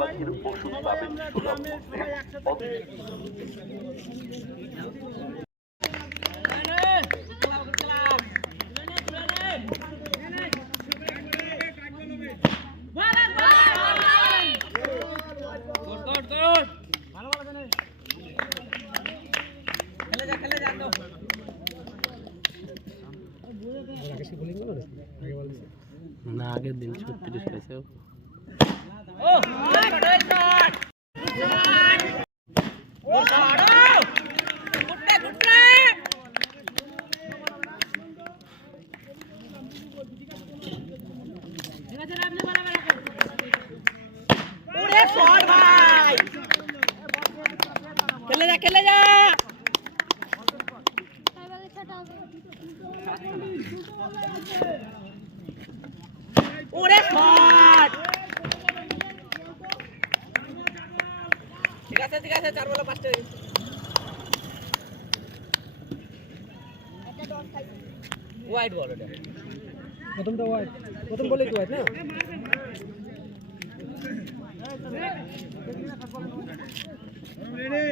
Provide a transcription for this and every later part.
হোমিওপ্যাথির ওষুধ পাবেন সুলভ মূল্যে। না আগের দিন 36 পাইছে খেলে যা ওরে শট ঠিক আছে 4 বলে 5টা ওয়াইড বল ওটা প্রথমটা ওয়াইড প্রথম বলেই তো ওয়াইড না রেডি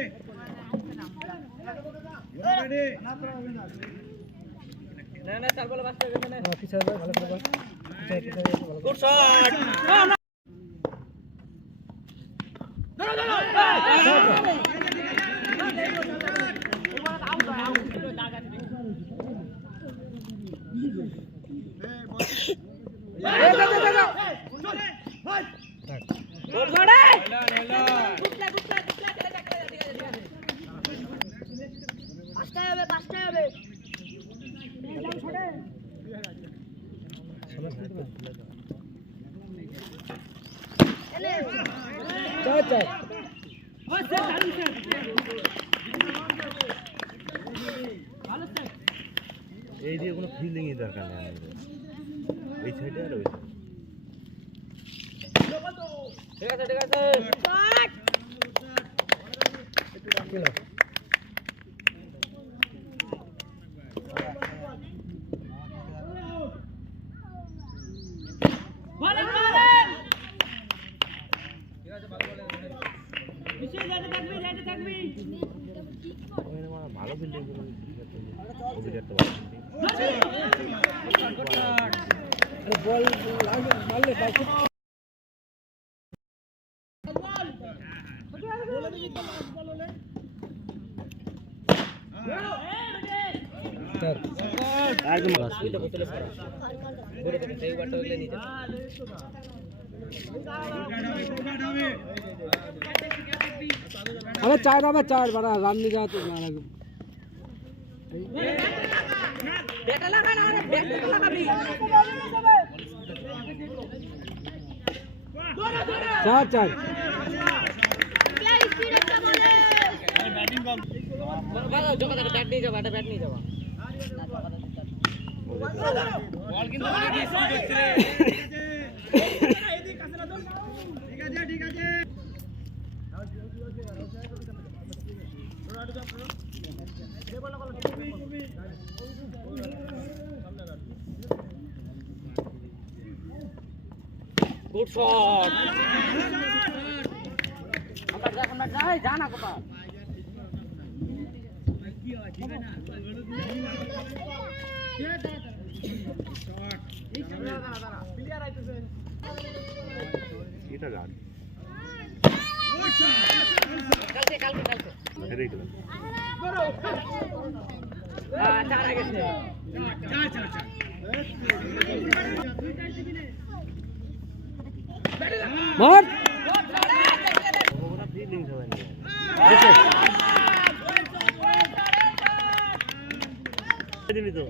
না 4 বলে 5টা মানে পিছায় ভালো করে গুড শট এই দিয়ে কোনো ফিলিংই দরকার নেই আমাদের এই সাইডে আর ওই সাইডে ঠিক আছে ভালো বিল্ডিং বল মারলে अरे चार बड़ा रान नहीं जाते चार बैट नहीं जावा বল কিন্তু অনেক স্পিড হচ্ছে রে ঠিক আছে গুড শট আমরা যাই জানা কোথা কি হয় ঠিক না এটা গান কালকে হেরে গেল চার আগে চার मार ওরা ফিলিং সবাই নিয়ে দিলি তো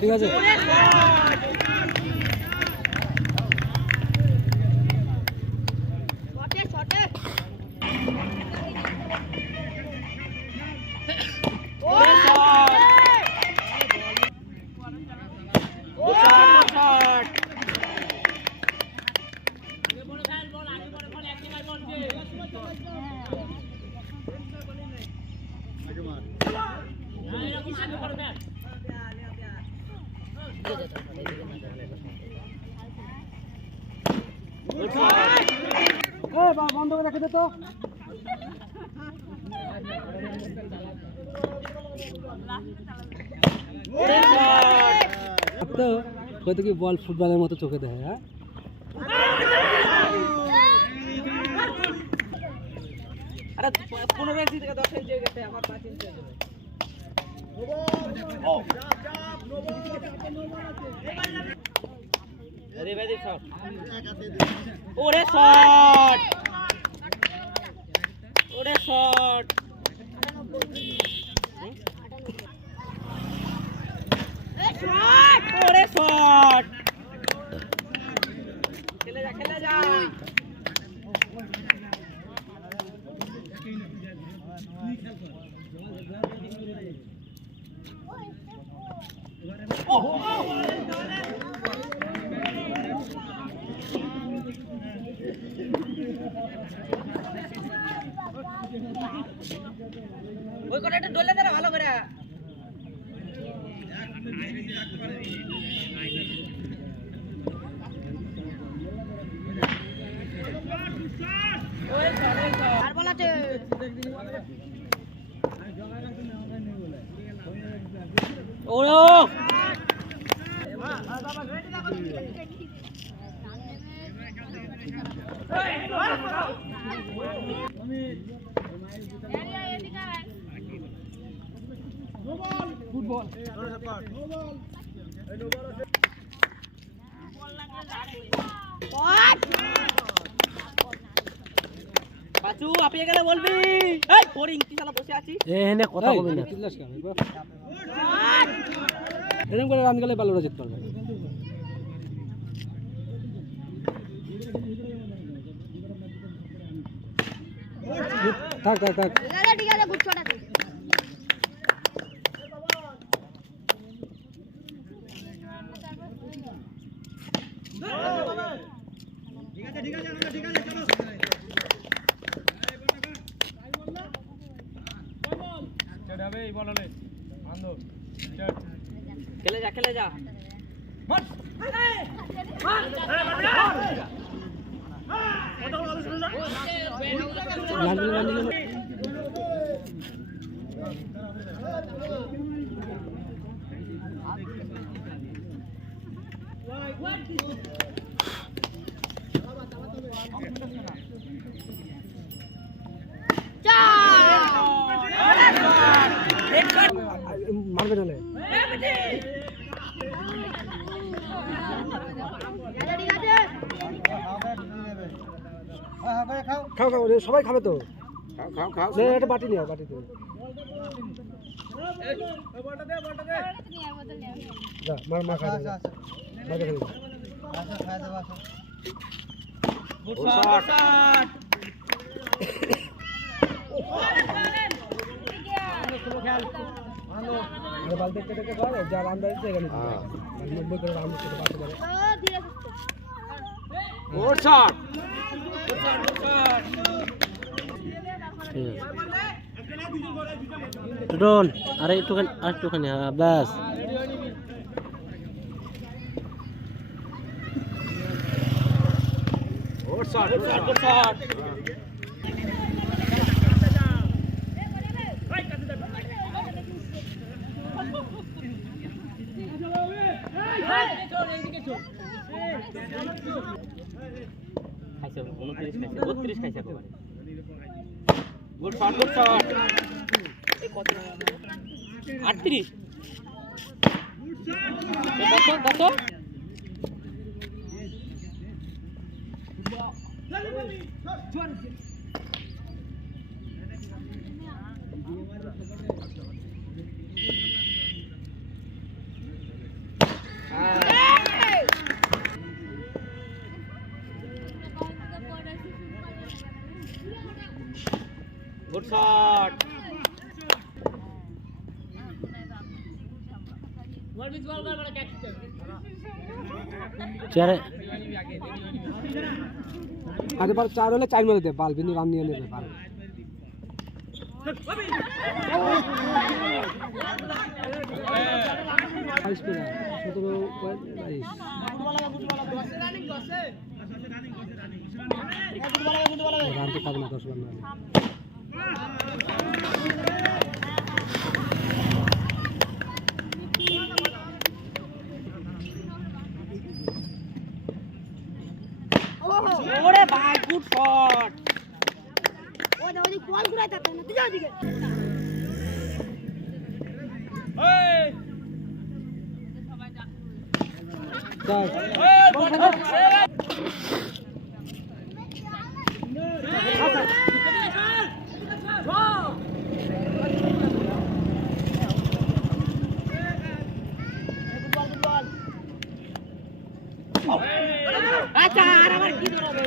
ঠিক আছে বন্ধ করে রেখে দে তো। তো হয়তো কি বল ফুটবলের মতো চোখে দেয়, হ্যাঁ? আরে 15 ইঞ্চি থেকে 10 ইঞ্চি হয়ে গেছে, আমার 5 ইঞ্চি হয়ে যাবে। আরে ভাই দেখ শট। ওরে শট, ওরে শট, ওরে শট, খেলে যা, খেলে যা। ওই করে একটু ডলে দে না ভালো করে। আর বল আছে ওরে পাচু আপনি গেলে বলবি এই বোরিং কি শালা বসে আছিস এখানে কথা বলবি না। চিল্লাস কেন? এরকম করে রান গেলে ভালো জিততে পারবে। থাক থাক থাক। ঠিক আছে গুড শট আছে। খেলে যা, খেলে যা। মারবে না। খাও খাও, সবাই খাবে তো। খাও খাও, একটা বাটি নিয়ে বাটি দিয়ে যা, মার মা খাই দে। বাটি খাই দে। গুড শট, আরে বল দেখতে দেখতে করে যা রান দিতে এখানে 90 করে রান দিতে পারতে পারে। ধীরে গুড শট, ঠিক আছে টুটন, আরে একটুখানি আর একটুখানি, হ্যাঁ ব্যাস। Good shot, good shot. খাইছে 29 খাইছে 32 খাইছে একেবারে। Good shot, good shot. এই কত 38 কত गुड शॉट চারে আরে বার 4 হলে 4 মেরে দে, বাল বিন্দু রান নিয়ে নেবে বাল। ফাইস পেলা 17 22 থাকে না 10 রান না ওরে ভাই গুড শট ওই বল ঘুরাই থাকে না তুই যাও দিকে আচ্ছা আর আমার কি ধরবে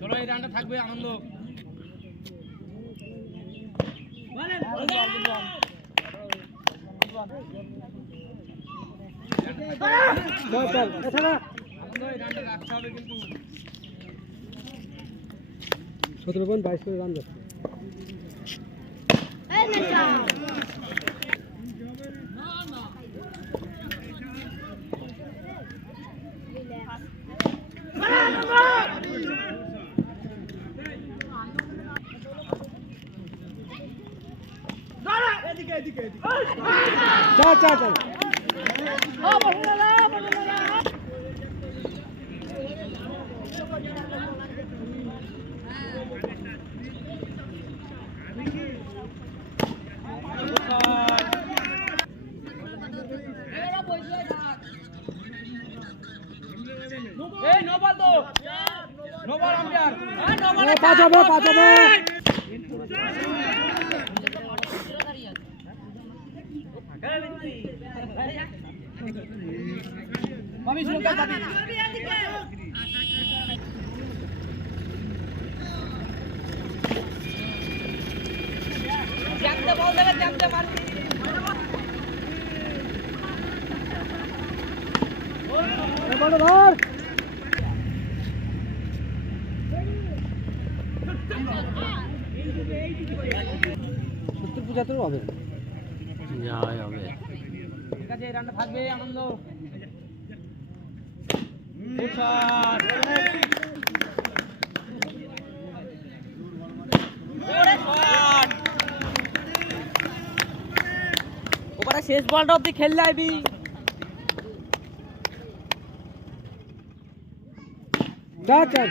চলো এই রানটা থাকবে আনন্দ চল এছাড়া আনন্দ এই রানটা রাখতে হবে কিন্তু 17.22 করে রান যাচ্ছে এই নেতা চল ও বললা এই নো বল তো no ball umpire no ball পাঁচ হবে মামি শুরু কর দাবি জানতে বল দেবে জানতে মারবি বল ধর 70-75 হবে যাই হবে ঠিক আছে এই রানটা থাকবে আনন্দ গুড শট ওরে শট ওপারে শেষ বলটা অবধি খেললে আইবি চল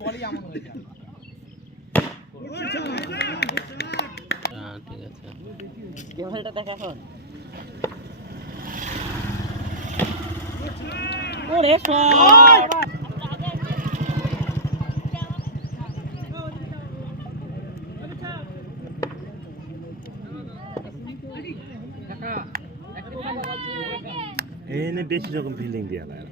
বলই এমন হয়েছে হ্যাঁ ঠিক আছে ক্যামেরাটা দেখ এখন ওরে শট এনে বেশি রকম ফিল্ডিং দিয়া লাগে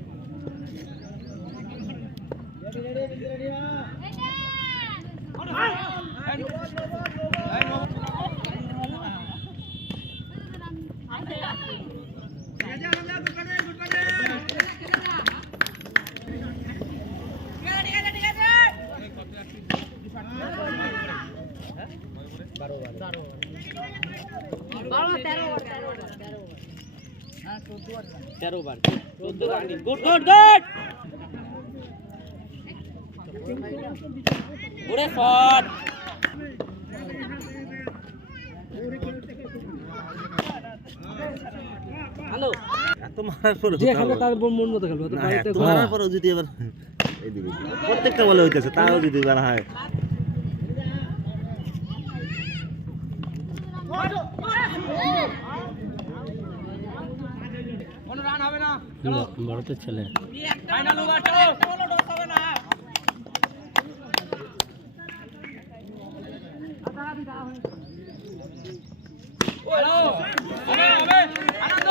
তেরো বার 14 রানিং গুড গুড গুড ওরে শট হ্যালো এত মারার পরে যে খেলবে তার মন মতো খেলবে তো বাড়িতে এত মারার পরে যদি এবার এইদিকে প্রত্যেকটা বলে হইতেছে তাও যদি এবার হয় কোনো রান হবে না বড় তো ছেলে ফাইনাল ওভার চলো কোনো লস হবে না হ্যালো হবে হবে আনন্দ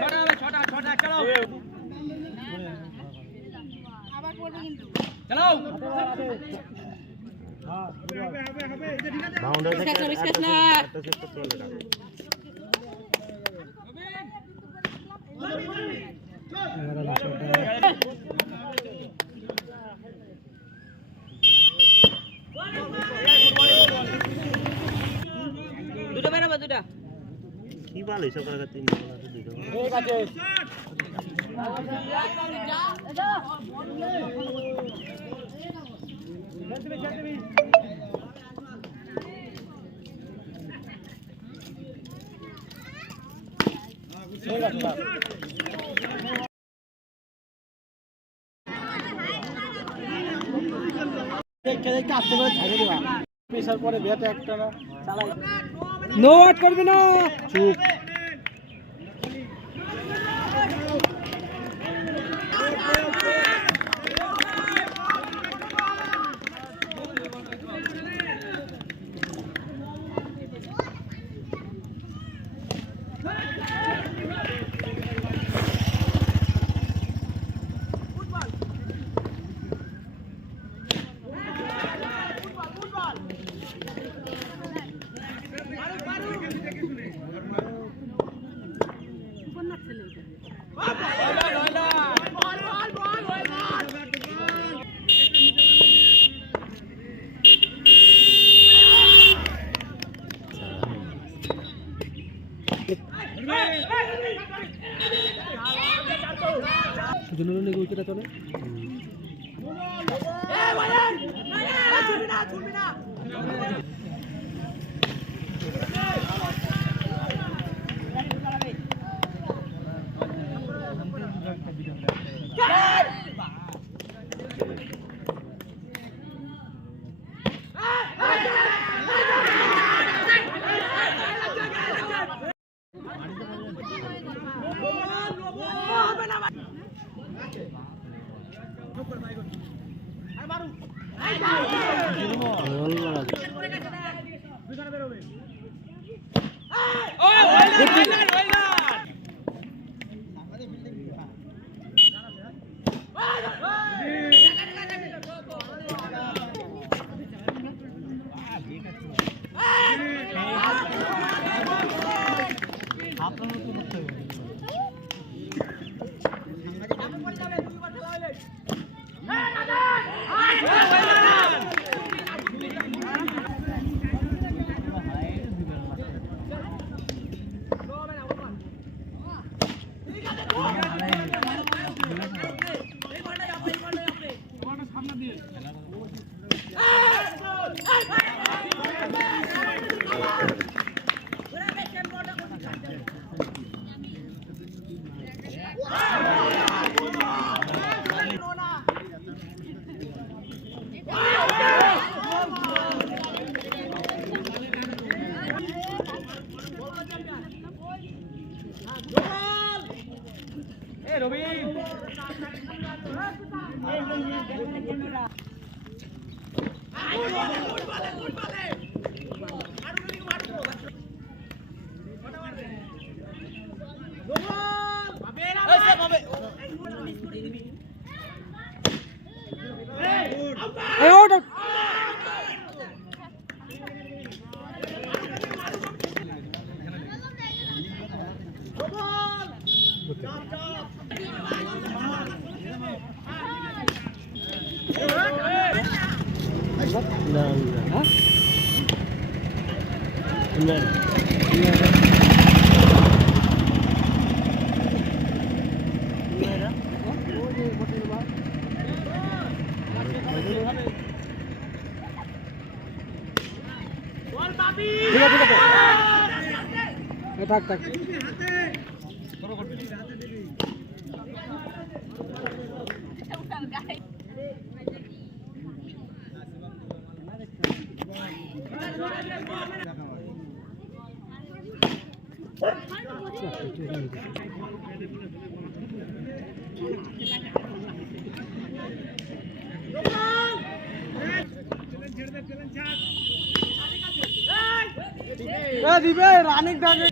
ছটা হবে ছটা চলো আবার পড়বে কিন্তু চলো বাউন্ডারি থেকে শেষ না একটা সেট করতে হলে দুটো বেরোবে দুটা কি ভালো এইসব করে 3 বল আছে 2 ঠিক আছে নো আউট করবে না চুপ শুধু নুন উইকেটে চলে থাক থাক দিবে রানিং থাকে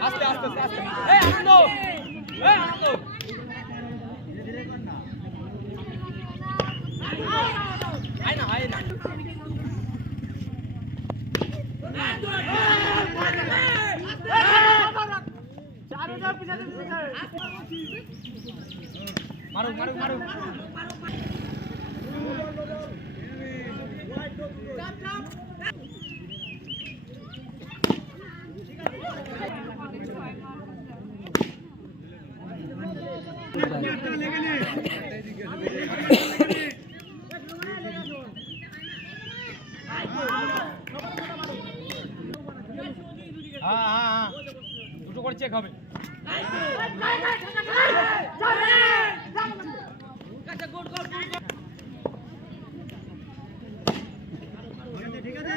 আস্তে আস্তে আস্তে এই আনন্দ এই আনন্দ আয় না মারো মারো মারো হ্যাঁ দুটো করে চেক হবে ঠিক আছে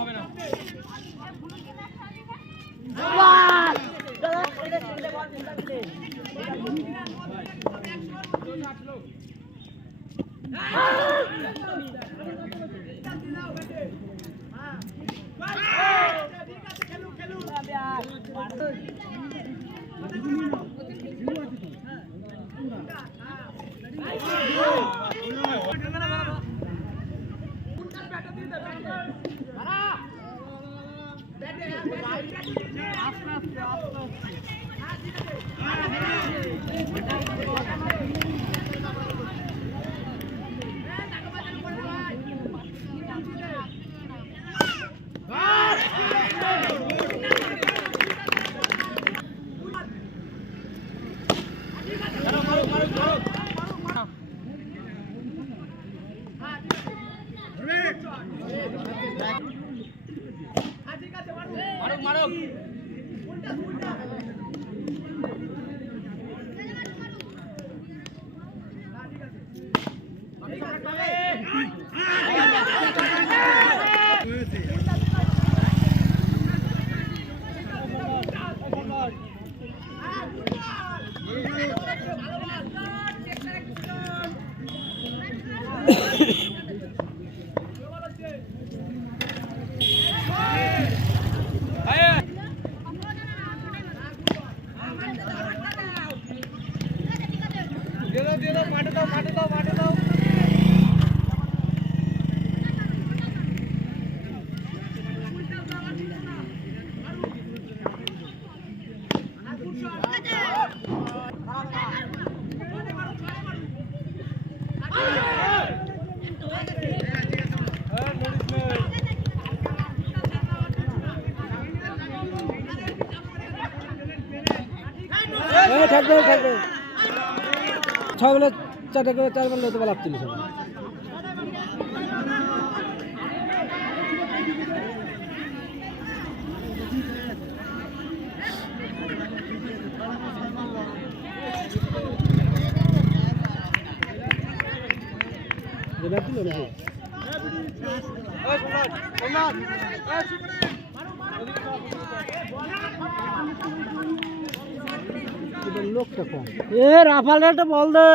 হবে না আস্তে আস্তে থাকবে থাকবে 6 বলে 4টা করে 4 বলে হতে পারে 38 হবে জবাব দিল না লোকটা কম রাফাল একটা বল দে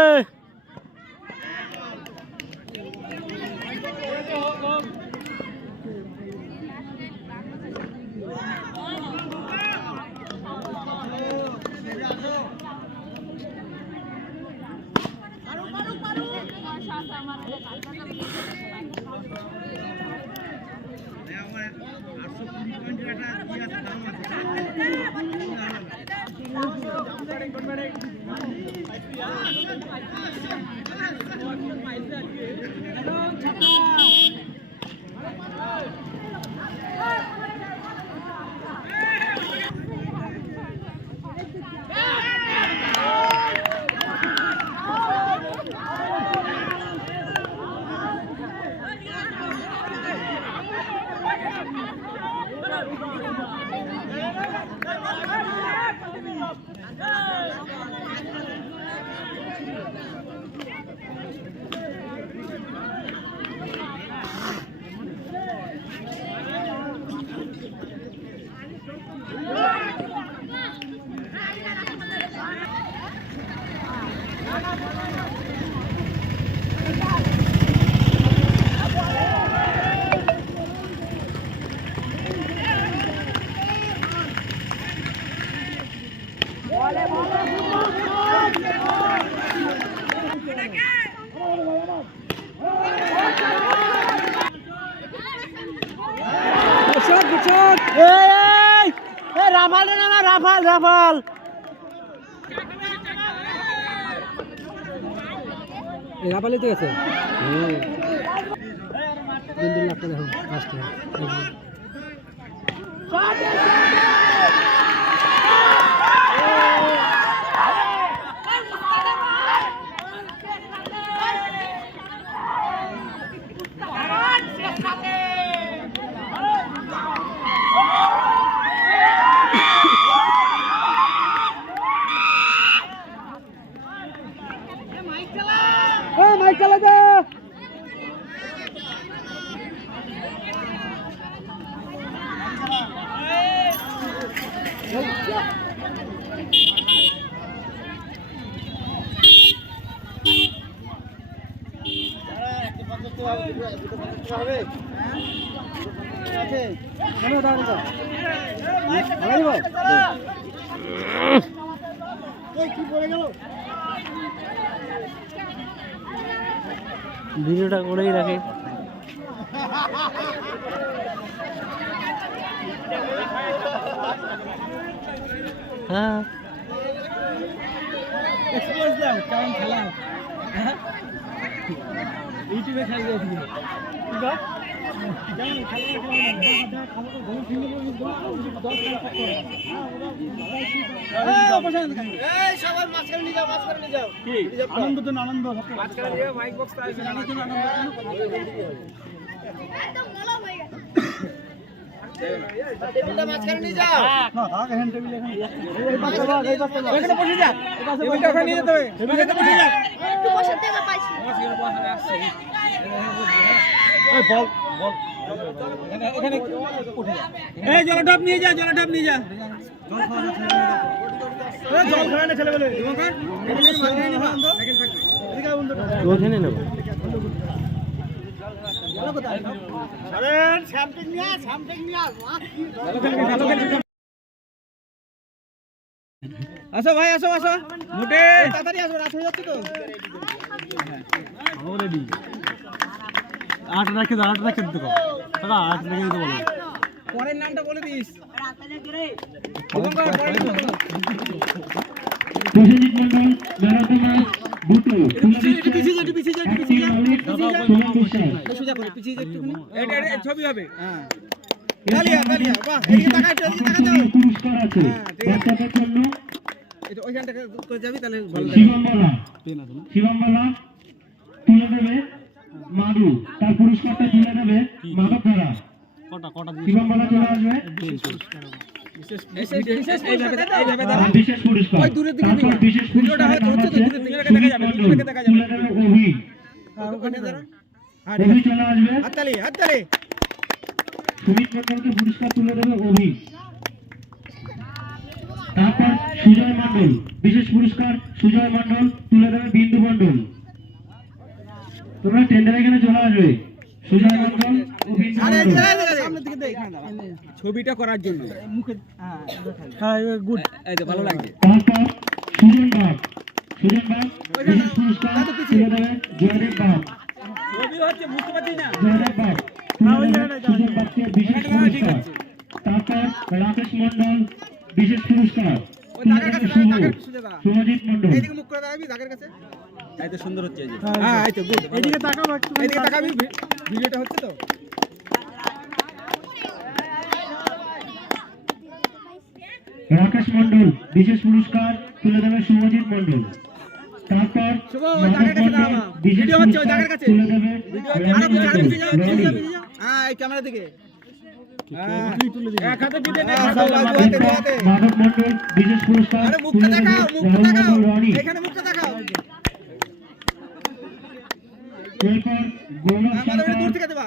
রাফাল না রাফাল রাফাল রাফালই তো গেছে দিন লাখ টাকা দেখো আসতে মাইক চালা দে ভিডিওটা করেই রাখে হ্যাঁ কেমন খেলা ইউটিউবে খেলা আনন্দ তো আনন্দ মাইক বক্স আনন্দ একদম ভালো হয়ে গেছে টেবিলটা মাঝখানে নিয়ে যাও না আগে হ্যান্ড টেবিল এখানে এই পাশে বসে যা টেবিলটা ওখানে নিয়ে যেতে হবে টেবিলটা বসে যা একটু বসার জায়গা পাইছি এই বল বল এখানে উঠে যা এই জলডাব নিয়ে যা জলডাব নিয়ে যা জল খায় না ছেলে বলে ওখানে নেব আসো ভাই আসো আসো মোটে তাড়াতাড়ি আসো রাত হয়ে যাচ্ছে তো অলরেডি 8 রাখে দাও 8 রাখে দিতে কও দাদা 8 রেখে দিতে বলো পরের নামটা বলে দিস প্রসেনজিৎ মন্ডল ম্যারাথন বুটু সোজা করে পিছিয়ে যা একটুখানি এটা ছবি হবে হ্যাঁ তালিয়া তালিয়া বাহ এদিকে তাকাই এদিকে তাকা দাও পুরস্কার আছে বাচ্চাদের জন্য এটা ওইখানটা করে যাবি তাহলে ভালো শিবমবালা তুলে দেবে মাদু তার পুরস্কারটা তুলে দেবে মাদক ধারা কটা শিবমবালা চলে আসবে বিশেষ পুরস্কার ওই দূরের দিকে তারপর বিশেষ পুরস্কার হচ্ছে তো দূরের দিকে দেখা যাবে দূরের দিকে দেখা যাবে তুলে দেবে অভি ওখানে দাঁড়া অভি চলে আসবে হাততালি হাততালি সুমিত মন্ডলকে পুরস্কার তুলে দেবে অভি তারপর সুজয় মন্ডল বিশেষ পুরস্কার সুজয় মন্ডল তুলে দেবে বিন্দু মন্ডল তোমরা টেন্ডার এখানে চলে আসবে সুজয় মন্ডল ও বিন্দু মন্ডল সামনের দিকে দেখ এখানে দাঁড়া ছবিটা করার জন্য মুখে হ্যাঁ গুড এই তো ভালো লাগছে তারপর সুজন বাগ বিশেষ পুরস্কার তুলে দেবে জয়দেব বাগ ছবি হচ্ছে বুঝতে পারছি না জয়দেব বাগ তুলে দেবে সুজন বাগকে বিশেষ পুরস্কার তারপর রাকেশ মন্ডল বিশেষ পুরস্কার ওই তুলে দাগের দেবে কাছে দাগের সোজা দাঁড়া শুভজিৎ মন্ডল এইদিকে মুখ করে দাঁড়াবি দাগের কাছে এই তো সুন্দর হচ্ছে এই যে হ্যাঁ এই তো গুড এইদিকে তাকাও একটু এইদিকে তাকাবি ভিডিওটা হচ্ছে তো রাকেশ মন্ডল বিশেষ পুরস্কার তুলে দেবে শুভজিৎ মন্ডল তারপর শুভ ওই দাগের কাছে দাঁড়াও বিশেষ ভিডিও হচ্ছে ওই পুরস্কার দাগের কাছে তুলে দেবে আরে পিছে যাও রনি। হ্যাঁ এই ক্যামেরা দিকে এক হাতে দিতে নে মাধব মন্ডল বিশেষ পুরস্কার আরে মুখটা তুলে দেবে দেখাও মুখটা রাহুল দেখাও মন্ডল রনি এখানে মুখটা দেখাও এরপর গৌরব আমাদের সরকার দূর থেকে দেবা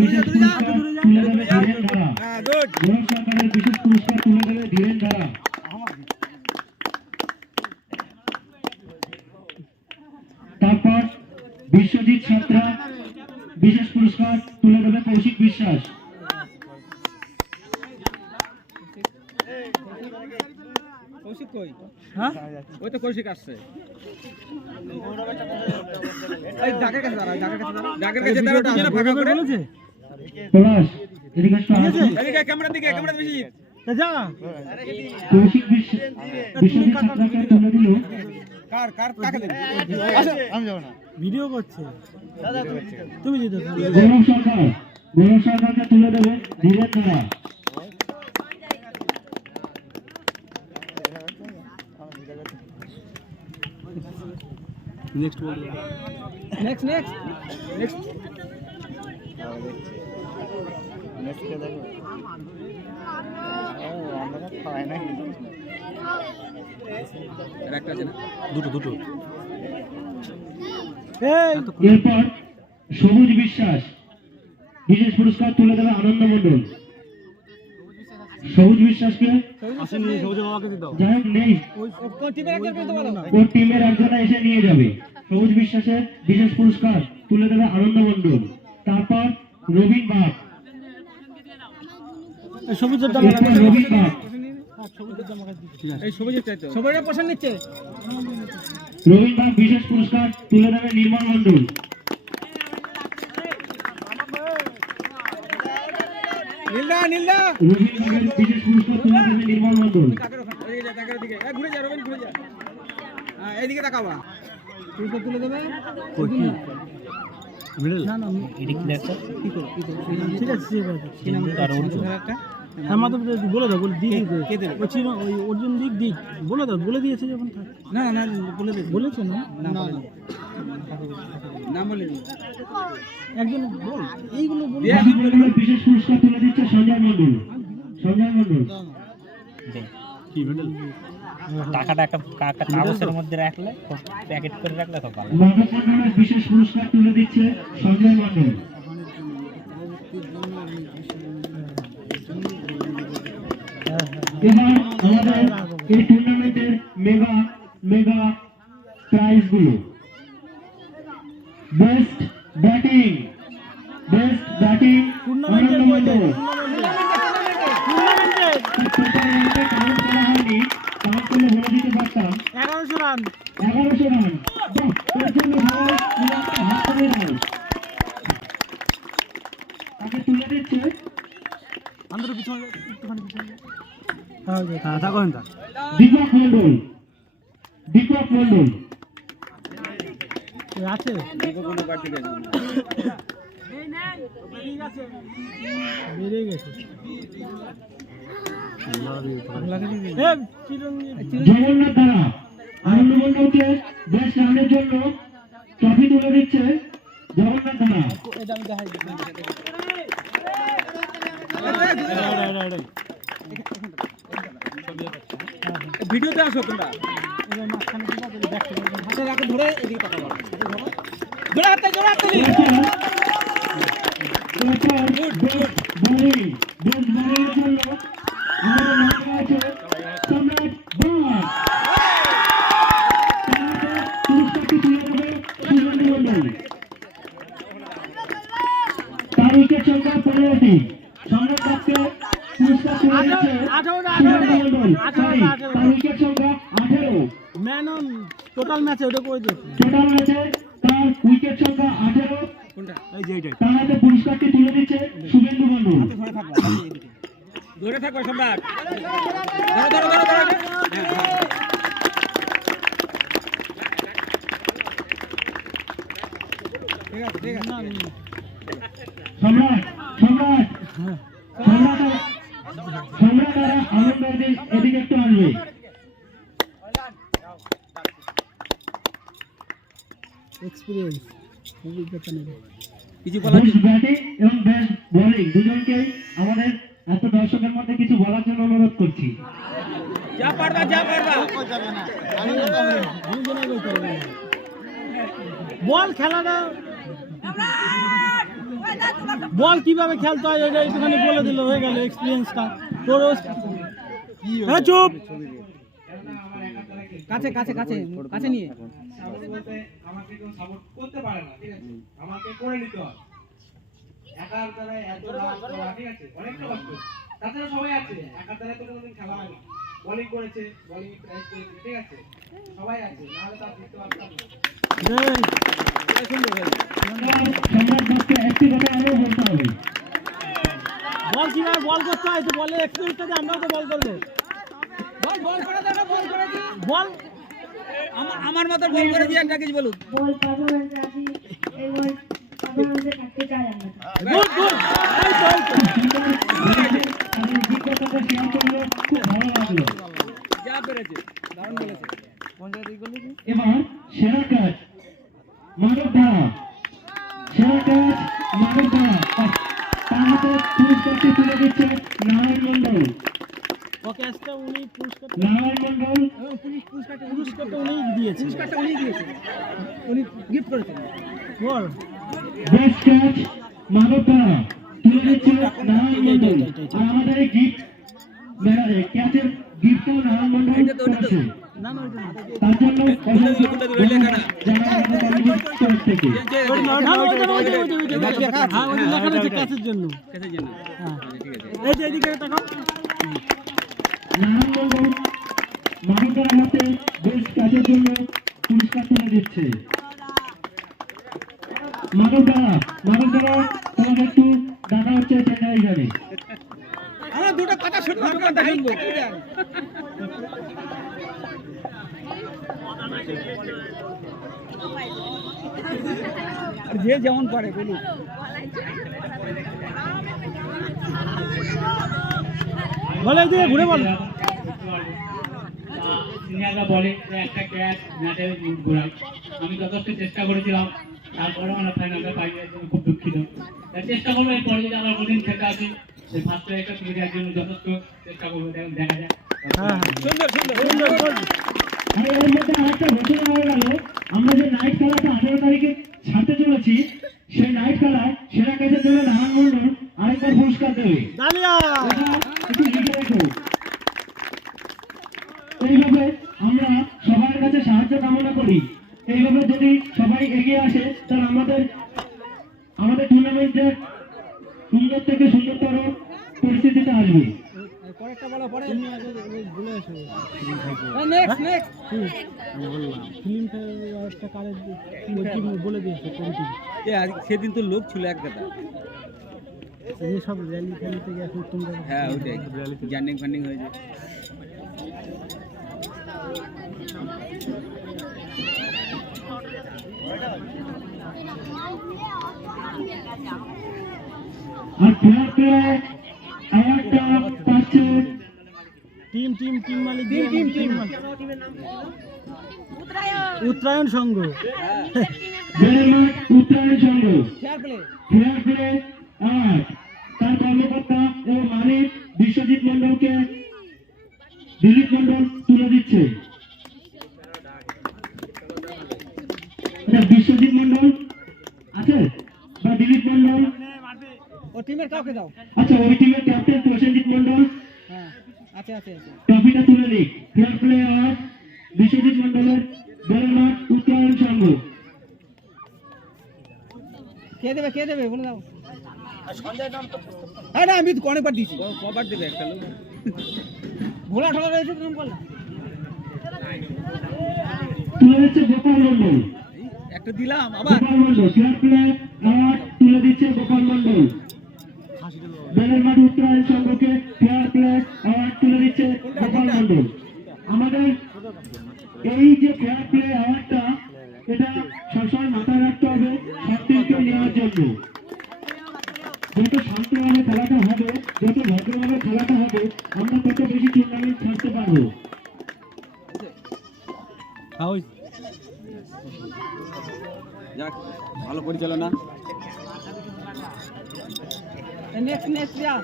বিশেষ পুরস্কার তুলে দেবে ধীরেন ধারা হ্যাঁ গুড গৌরব সরকারের বিশেষ পুরস্কার তুলে দেবে ধীরেন ধারা তারপর বিশ্বজিৎ ছাত্রা বিশেষ পুরস্কার তুলে দেবে কৌশিক বিশ্বাস কৌশিক কই হ্যাঁ ওই তো কৌশিক আসছে এই দাগের কাছে দাঁড়া দাগের কাছে দাঁড়া দুজনে ভাগ করে বলেছে পলাশ এদিকে একটু আসো। এদিকে ক্যামেরা বেশি যা কৌশিক বিশ্বজিৎ ছাত্রাকে তুলে দিল কার কাকে দেবে ভিডিও করছে তুমি যেতে গৌরব সরকারকে তুলে দেবে ধীরেন ধারা নেক্সট বল নেক্সট একটা আছে না দুটো এরপর সবুজ বিশ্বাস বিশেষ পুরস্কার তুলে দেবে আনন্দ মন্ডল সবুজ বিশ্বাসকে আসেনি সবুজ বাবাকে দিতে দাও যাই হোক নেই কোন টিমের একজন কিন্তু বলো না ওর টিমের একজনে এসে নিয়ে যাবে সবুজ বিশ্বাসের বিশেষ পুরস্কার তুলে দেবে আনন্দ মন্ডল তারপর রবীন বাগ সবুজের এরপর রবীন বাগ এই সবুজের চাই তো সবুজের পছন্দ নিচ্ছে রবীন বাগ বিশেষ পুরস্কার তুলে দেবে নির্মল মন্ডল নীলদা রবীন বাগের বিশেষ পুরস্কার তুলে দেবে নির্মল মন্ডল তাকের দিকে ঘুরে যা রবিন ঘুরে যা হ্যাঁ এইদিকে তাকাবা তুই তুলে দেবে মিডল না এডি ক্লিয়ার কর ঠিক আছে ঠিক আছে আর অর্জুন হ্যাঁ মাধব বলে দাও বলে দিয়ে কে দেবে ওই চিনো ওই অর্জুন দিক বলে দাও বলে দিয়েছে যখন না বলে দে বলেছো না না বলে দি একজন বল এইগুলো বলে মন্ডলের বিশেষ পুরস্কার তুলে দিচ্ছে সঞ্জয় মন্ডল কি মিডল টাকাটা একটা কাগজের মধ্যে রাখলে প্যাকেট করে রাখলে তো ভালো মাধব মন্ডলের বিশেষ পুরস্কার তুলে দিচ্ছে সঞ্জয় মন্ডল এবার আমাদের এই টুর্নামেন্টের মেগা প্রাইজ গুলো বেস্ট ব্যাটিং আনন্দ মন্ডল কাউন্ট করা হয়নি কাউন্ট করলে বলে রান 1100 রান। 1100 রান। বাহ, এর জন্য সবাই মিলে একটা হাততালি দাও। তাকে তুলে দিচ্ছে আন্দর পিছনে একটুখানি পিছনে। হ্যাঁ থাকো না। দীপক মন্ডল। দীপক মন্ডল আছে কোনো পার্টি গেছে বেরিয়ে গেছে। জগন্নাথ দ্বারা আনন্দ মন্ডলকে বেশ রানের জন্য ট্রফি তুলে দিচ্ছে জগন্নাথ দ্বারা। এটা আমি দেখাই দিই। ভিডিওতে আসো তোমরা এবার মাঝখানে দিবা তাহলে ব্যাক করে দেবো। হাতে রাখো ধরে এদিকে কথা বলো জোরে হাতে বোলিং বেশ বোলিংয়ের জন্য আমাদের নাম আছে সম্রাট বাগ। পুরস্কারটি তুলে দেবে সুগন্ধি মন্ডল। তার উইকেট সংখ্যা 15টি। সম্রাট বাগকে পুরস্কার তুলে দিচ্ছে সুগন্ধি মন্ডল। তার উইকেট সংখ্যা 18। ম্যান অন টোটাল ম্যাচে ওটা করে দিয়েছে। টোটাল ম্যাচে তার উইকেট সংখ্যা 18। এই যে এইটাই। তার হাতে পুরস্কারটি তুলে দিচ্ছে শুভেন্দু মন্ডল। ধরে থাকো সম্রাট ধরো ধরো ধরো ঠিক আছে ঠিক আছে সম্রাট সম্রাট সম্রাট সম্রাট আর আনন্দ এদিকে একটু আসবে। এক্সপেরিয়েন্স অভিজ্ঞতা নেই। কিছু বলার বেশ ব্যাটিং এবং বেশ বোলিং দুজনকে আমাদের এত দর্শকের মধ্যে কিছু বলার জন্য অনুরোধ করছি। যা পারবা বল খেলাটা বল কিভাবে খেলতে হয় এটা একটুখানি বলে দিল হয়ে গেল এক্সপিরিয়েন্সটা তোর। হ্যাঁ চুপ। কাছে কাছে কাছে কাছে নিয়ে আমাকে কেউ সাপোর্ট করতে পারে না, ঠিক আছে, আমাকে করে নিতে হয়। একার দ্বারা এত রান করা, ঠিক আছে, অনেকটা কষ্ট। তাছাড়া সবাই আছে, একার দ্বারা তো কোনোদিন খেলা হয় না। বোলিং করেছে, বোলিং ট্রাই করেছে, ঠিক আছে, সবাই আছে, নাহলে তার জিততে পারতাম না। সম্রাট বাগকে একটি কথা আরও বলতে হবে। বল কিভাবে বল করতে হয় তো বলে এক্সপিরিয়েন্সটা দিয়ে আমরাও তো বল করবো। বল বল করে দাও বল করে দি বল আমার মত বল করে দিয়ে একটা কিছু বলুন বল পারফরম্যান্স আছে এই বল পারফরম্যান্সে থাকতে চাই আমরা। গুড গুড এই তো আমি অভিজ্ঞতাটা শেয়ার করলে খুব ভালো লাগলো। যা পেরেছে দারুণ বলেছে পঞ্চায়েত এই করলি এবার সেরা কাজ মানব ধারা। সেরা কাজ মানব ধারা। তার হাতে পুরস্কারটি তুলে দিচ্ছে নারায়ণ মন্ডল। ওকে আজকে উনি পুরস্কার নারায়ণ মন্ডল পুরস্কারটা উনি দিয়েছে। পুরস্কারটা উনি দিয়েছে উনি গিফট করেছেন বল বেস্ট ক্যাচ মানব ধারা তুলে দিচ্ছে নারায়ণ মন্ডল। আর আমাদের এই গিফট ক্যাচের গিফটও নারায়ণ মন্ডল করেছে। না না ওটা না। তার জন্য অসংখ্য ধন্যবাদ জানাই আমাদের কমিটির তরফ থেকে। হ্যাঁ ওইটা লেখা রয়েছে ক্যাচের জন্য। কাছে জন্য হ্যাঁ ঠিক আছে এই যে এদিকে তাকাও। নারায়ণ মন্ডল মানব ধারা হাতে বেস্ট ক্যাচের জন্য পুরস্কার তুলে দিচ্ছে। মানব ধারা তোমাকে একটু দেখা হচ্ছে চেন্নাই গাড়ি। আমরা দুটো কথা শুনবো কথা শুনবো যে যেমন পারে বলুন বলে এদিকে ঘুরে বল। সিনিয়ররা বলে যে একটা ক্যাচ ম্যাচে ঘোরাই, আমি যথেষ্ট চেষ্টা করেছিলাম, তারপরে আমরা ফাইনালটা পাই যাওয়ার জন্য খুব দুঃখিত। চেষ্টা করবো এরপরে যদি আমার কোনদিন খেলা আছে ফার্স্ট একটা তুলে দেওয়ার জন্য যথেষ্ট চেষ্টা করবো, দেখা যায়। হ্যাঁ সুন্দর সুন্দর সুন্দর বল। আর এর মধ্যে আরেকটা ঘোষণা হয়ে গেল, আমরা যে নাইট খেলাটা 18 তারিখে ছাড়তে চলেছি, সেই নাইট খেলায় সেরা ক্যাচের জন্য নারায়ণ মন্ডল আরেকবার পুরস্কার দেবে। ডালিয়া এটা একটু লিখে রেখো। এইভাবে আমরা সবার কাছে সাহায্য কামনা করি। এইভাবে যদি সবাই এগিয়ে আসে তাহলে আমাদের টুর্নামেন্টের সুন্দর থেকে সুন্দরতর পরিস্থিতিতে আসবে। পরেরটা বলো পরে তুমি আগে ভুলে নেক্সট নেক্সট ফিল্মটা একটা কারের বলে দিয়েছে কোন টিম সেদিন তো লোক ছিল এক কথা এই সব র্যালি ফ্যালি থেকে এখন তোমরা হ্যাঁ ওইটাই জার্নিং ফান্ডিং হয়েছে আর খেলাতে একটা পাচ্ছে টিম টিম টিম মালিক টিম উত্তরায়ণ সংঘ বেলমাঠ উত্তরায়ণ সংঘ ফেয়ার প্লে ফেয়ার প্লে আর তার কর্মকর্তা ও মালিক বিশ্বজিৎ মন্ডলকে দিলীপ মন্ডল তুলে দিচ্ছে। বিশ্বজিৎ মন্ডল আছে বা দিলীপ মন্ডল? ও টিমের কাউকে দাও আচ্ছা, ওই টিমের ক্যাপ্টেন প্রসেনজিৎ মন্ডল হ্যাঁ আছে আছে আছে ট্রফিটা তুলে নিক। ফেয়ার প্লে আর বিশ্বজিৎ মন্ডলের বেলমাঠ উত্তরায়ণ সংঘ। কে দেবে বলে দাও আরে আমি তো অনেকবার দিয়েছি কবার দেবে একটা লোক ভোলা ঠোলা রয়েছে তুমি বললা তুলে দিচ্ছে গোপাল মন্ডল। একটা দিলাম আবার গোপাল মন্ডল ফেয়ার প্লে আর তুলে দিচ্ছে গোপাল মন্ডল। বেলমাঠ উত্তরায়ণ সংঘকে ফেয়ার প্লে আর তুলে দিচ্ছে গোপাল মন্ডল। আমাদের এই যে ফেয়ার প্লে অ্যাওয়ার্ডটা এটা সবসময় মাথায় রাখতে হবে সব টিমকে নেওয়ার জন্য। যত শান্তভাবে খেলাটা হবে, যত ভদ্রভাবে খেলাটা হবে, আমরা তত বেশি টুর্নামেন্ট খেলতে পারবো। যাক ভালো পরিচালনা নেক্সট নেক্সট যা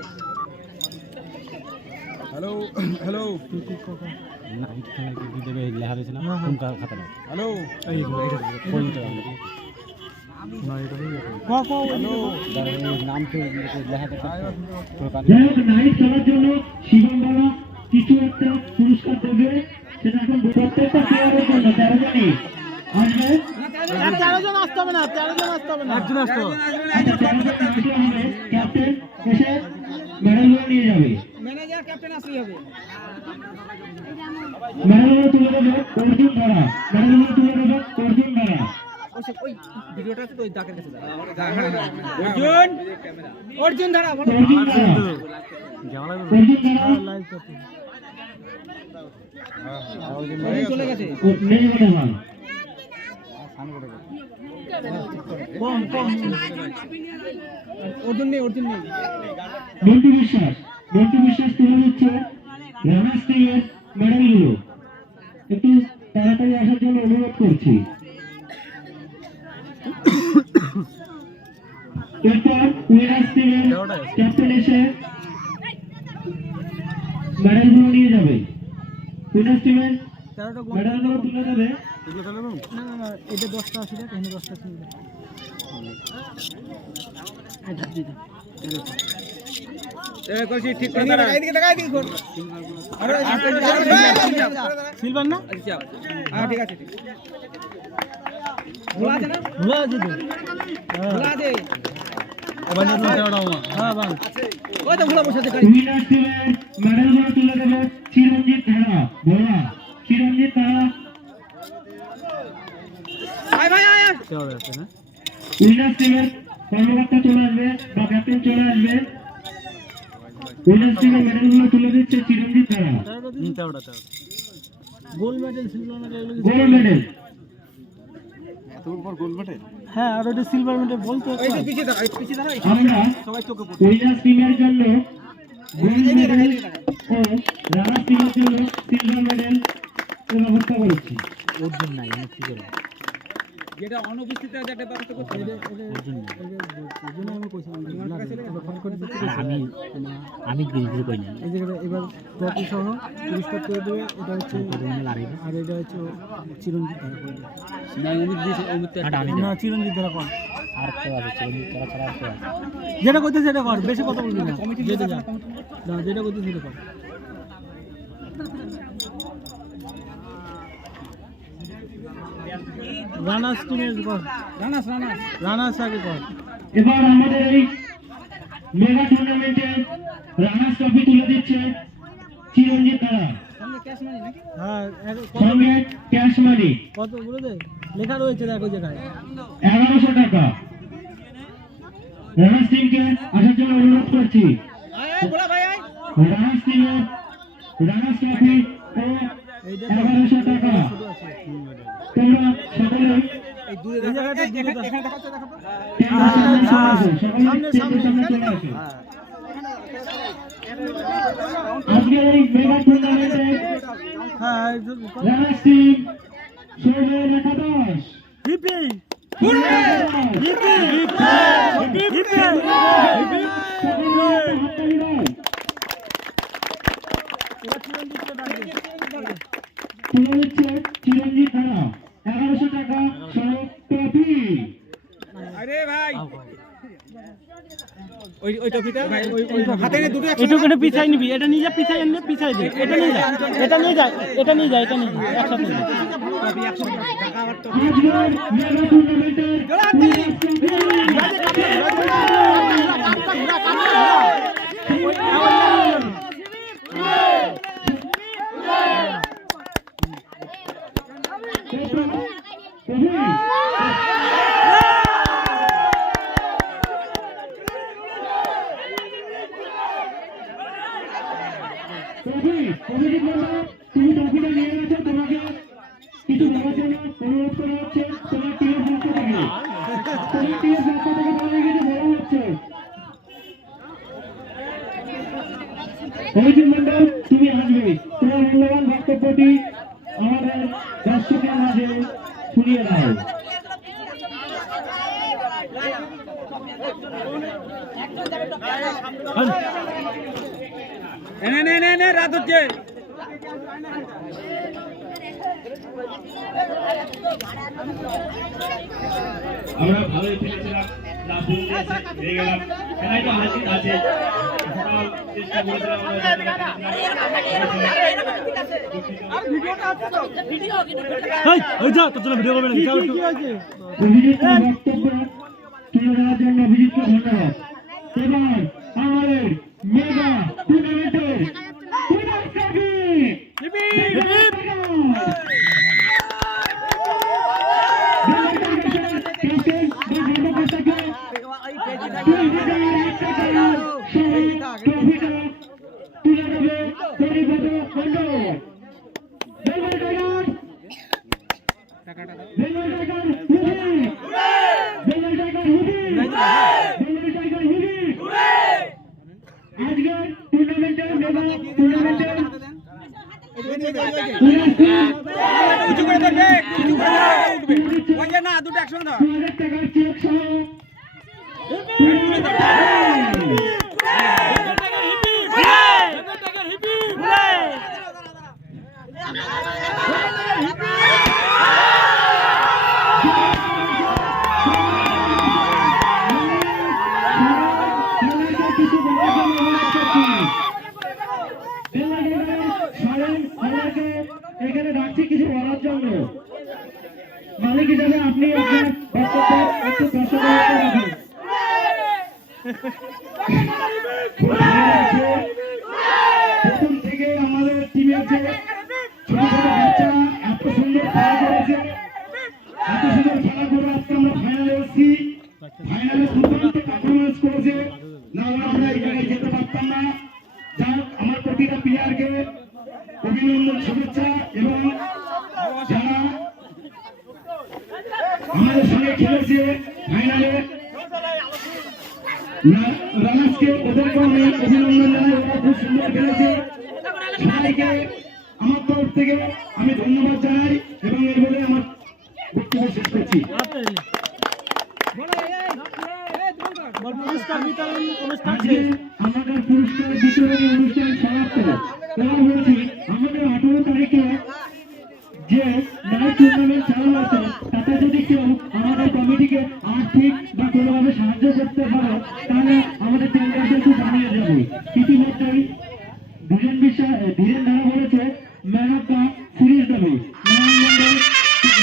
হ্যালো হ্যালো নাইট খেলা কি দেবে লেখা রয়েছে না কোন খাতাটা হ্যালো কোনটা নাম তো লেখা যাই হোক, নাইট খেলার জন্য শিবম বাবা কিছু একটা পুরস্কার দেবে, সেটা এখন প্রত্যেকটা প্লেয়ারের জন্য 13 জনই আসবে। 13 জন আসতে হবে না, 13 জন আসতে হবে না, একজন আসতে হবে। আচ্ছা, 13 জন আসলে হবে, ক্যাপ্টেন এসে মেডেলগুলো নিয়ে যাবে। ম্যানেজার ক্যাপ্টেন আসলেই হবে মেডেলগুলো তুলে দেবে অর্জুন ধারা, মেডেলগুলো তুলে দেবে অর্জুন ধারা। ওই ভিডিওটা আছে তো ওই দাগের কাছে অর্জুন অর্জুন ধারা বলো অর্জুন ধারা, অর্জুন ধারা লাইভ করতে অর্জুন চলে গেছে নেই মনে হয়। কম অর্জুন নেই মন্টু বিশ্বাস তুলে দিচ্ছে রানার্স টিমের মেডেলগুলো। একটু তাড়াতাড়ি আসার জন্য অনুরোধ করছি। এরপর উইনার্স টিমের ক্যাপ্টেন এসে মেডেলগুলো নিয়ে যাবে। উইনার্স টিমের মেডেলগুলো তুলে দেবে। না এটা 10টা আছে, এখানে 10টা ছিল। করছি ঠিক করে দাঁড়া এইদিকে দেখা এইদিকে কর আরে সিলভার না? হ্যাঁ ঠিক আছে ভোলা আছে না ভোলা আছে তো, ভোলা আছে এবার না ওটা হ্যাঁ বাং ওই তো ভোলা বসে আছে উইনার্স টিমের মেডেলগুলো তুলে দেবে চিরঞ্জিত ধারা। ভোলা চিরঞ্জিত ধারা। ভাই চলে আছে না। উইনার্স টিমের কর্মকর্তা চলে আসবে বা ক্যাপ্টেন চলে আসবে। উইনার্স টিমের মেডেলগুলো তুলে দিচ্ছে চিরঞ্জিত ধারা। Gold medal, silver medal, gold medal. হ্যাঁ আর ওটা সিলভার মেডেল বলতো। এই যে পিছে দাঁড়া আমরা সবাই চোখে পড়ে উইনার্স টিমের জন্য গোল্ড মেডেল ও রানার্স টিমের জন্য সিলভার মেডেল ব্যবস্থা করেছি। অর্জুন নাই, আমি কি করব? যেটা অনুপস্থিত আছে একটা ব্যবস্থা করতে হবে অর্জুন আমি কইছিলাম ফোন করে দিতে। আমি কিছু কই না। এই যে এবার ট্রফি সহ পুরস্কার করে দেবে। এটা হচ্ছে আর এটা হচ্ছে চিরঞ্জিত ধারা করে দেবে। না চিরঞ্জিত ধারা কর। আর কেউ আছে চিরঞ্জিত ধারা ছাড়া আর কেউ আছে? যেটা করতে সেটা কর, বেশি কথা বলবি না। যেটা যা না, যেটা করতে সেটা কর। রানার্স টিমের কর, রানার্স আগে কর। এবার আমাদের এই মেগা টুর্নামেন্টে রানার্স ট্রফি তুলে দিচ্ছে চিরঞ্জিত ধারা। হ্যাঁ সঙ্গে ক্যাশ মানি কত বলে দে লেখা রয়েছে দেখো জায়গায় 1100 টাকা। রানার্স টিমকে আসার জন্য অনুরোধ করছি। রানার্স টিমের রানার্স ট্রফি ও 1100 টাকা। তোমরা সকলে এই জায়গাটা সামনে চলে আসো। আজকের এই মেগা টুর্নামেন্টে হ্যাঁ রানার্স টিম সৌম্যের একাদশ হিপি চিরঞ্জিত ধারা 1100 টাকা সড়ক ট্রফি। আরে ভাই ওই টপিটা হাতে নিয়ে দুটো এটুকুনে পিছাই নিবি এটা নিয়ে যা পিছাই এনে পিছাই দে এটা নিয়ে যা এটা নিয়ে যা এটা নিয়ে যা এটা নিয়ে যা একসাথে নে। আজকের মেগা টুর্নামেন্টের অভিজিৎ মন্ডল তুমি ট্রফিটা নিয়ে গেছো, তোমাকে কিছু বলার জন্য অনুরোধ করা হচ্ছে। তোমার টিমের পক্ষ থেকে তোমাকে কিছু বলা হচ্ছে। অভিজিৎ মন্ডল তুমি আসবে, তোমার মূল্যবান বক্তব্যটি আমাদের দর্শকের মাঝে শুনিয়ে দাও। নে রাত হচ্ছে আমরা ভালোই খেলেছিলাম, লাভ হেরে গেলাম, খেলায় তো হাসিত আছে। চেষ্টা করেছিলাম অভিজিতের বক্তব্য তুলে দেওয়ার জন্য অভিজিৎকে ধন্যবাদ। এবার আমাদের মেগা টুর্নামেন্টের আজকের টুর্নামেন্টের কিছু করে দেবে ওই যে না দুটো একসঙ্গে দাও 2000 টাকার চেক সহ এখানে রাখছি কিছু বলার জন্য। মালিক হিসাবে আপনি আপনার বক্তব্য একটু দর্শকের হাতে রাখুন। প্রথম থেকে আমাদের টিমের যে ছোট ছোট বাচ্চারা এত সুন্দর খেলা করেছে, এত সুন্দর খেলা করে আজকে আমরা ফাইনালে এসেছি। ফাইনালে দুর্দান্ত পারফরমেন্স করেছে, না হলে আমরা এই জায়গায় যেতে পারতাম না। যাই হোক, আমার প্রতিটা প্লেয়ারকে অভিনন্দন, শুভেচ্ছা এবং যারা আমাদের সঙ্গে খেলেছে ফাইনালে রানার্সকে ওদেরকে আমি অভিনন্দন জানাই, ওরা খুব সুন্দর খেলেছে। সবাইকে আমার তরফ থেকে আমি ধন্যবাদ জানাই এবং এই বলে আমার বক্তব্য শেষ করছি। পুরস্কার বিতরণ অনুষ্ঠান আজকে আমাদের পুরস্কার বিতরণী অনুষ্ঠান সমাপ্ত। এবং বলছি আমাদের 18 তারিখে যে নাইট টুর্নামেন্ট চালু আছে, তাতে যদি কেউ আমাদের কমিটিকে আর্থিক বা কোনোভাবে সাহায্য করতে পারে তাহলে আমাদের টেন্ডারকে জানিয়ে যাবে। ইতিমধ্যেই ধীরেন ধারা বলেছে ম্যান অফ দ্য সিরিজ দেবে,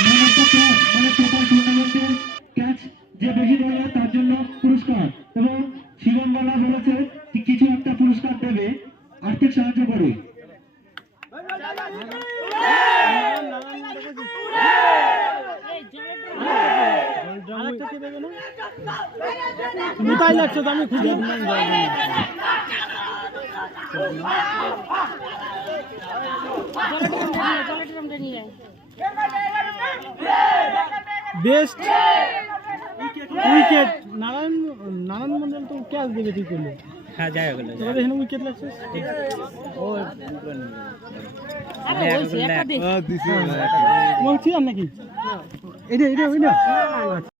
ম্যান অফ দ্য ক্যাচ মানে টোটাল টুর্নামেন্টের ক্যাচ যে বেশি ধরে তার জন্য পুরস্কার, এবং শিবম বালা বলেছে কিছু একটা পুরস্কার দেবে আর্থিক সাহায্য করে। ক্যাচটা কে দেবে না মোটাই লাগছে তো আমি খুঁজে বেস্ট উইকেট নারায়ণ মন্ডল তো ক্যাচ দেবে ঠিক করলো হ্যাঁ যাই হোক তোরা এখানে উইকেট লাগছে ও বলছি আর নাকি এটা